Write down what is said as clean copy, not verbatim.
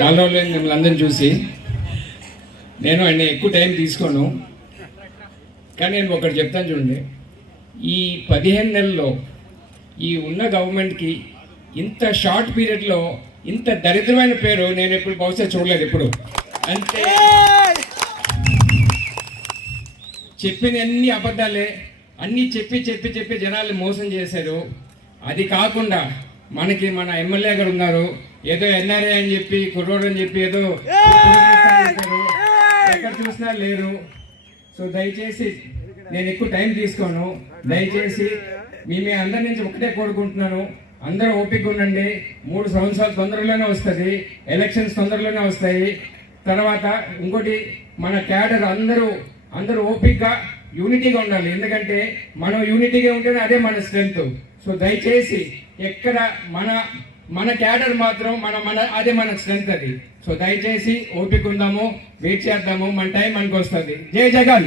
చాలా రోజులు మిమ్మల్ని అందరిని చూసి నేను ఆయన ఎక్కువ టైం తీసుకోను, కానీ నేను ఒకటి చెప్తాను చూడండి. ఈ 15 నెలల్లో ఈ ఉన్న గవర్నమెంట్కి ఇంత షార్ట్ పీరియడ్లో ఇంత దరిద్రమైన పేరు నేను ఎప్పుడు బహుశా చూడలేదు ఎప్పుడు. అంతే, చెప్పిన అన్ని అబద్ధాలే, అన్నీ చెప్పి చెప్పి చెప్పి జనాల్ని మోసం చేశారు. అది కాకుండా మనకి మన ఎమ్మెల్యే గారు ఉన్నారు, ఏదో ఎన్ఆర్ఏ అని చెప్పి కుర్రోడు అని చెప్పి ఏదో ఎక్కడ చూసినా లేరు. సో దయచేసి నేను ఎక్కువ టైం తీసుకోను. దయచేసి మీ అందరి నుంచి ఒకటే కోరుకుంటున్నాను, అందరూ ఓపిక ఉండండి. 3 సంవత్సరాలు తొందరలోనే వస్తుంది, ఎలక్షన్స్ తొందరలోనే వస్తాయి. తర్వాత ఇంకోటి, మన క్యాడర్ అందరూ ఓపికగా యూనిటీగా ఉండాలి. ఎందుకంటే మనం యూనిటీగా ఉంటేనే అదే మన స్ట్రెంగ్త్. సో దయచేసి ఎక్కడ మన క్యాడర్ మాత్రం అదే మన స్ట్రెంగ్త్ అది. సో దయచేసి ఓపిక ఉందాము, వెయిట్ చేద్దాము, మన టైం మనకు వస్తుంది. జై జగన్.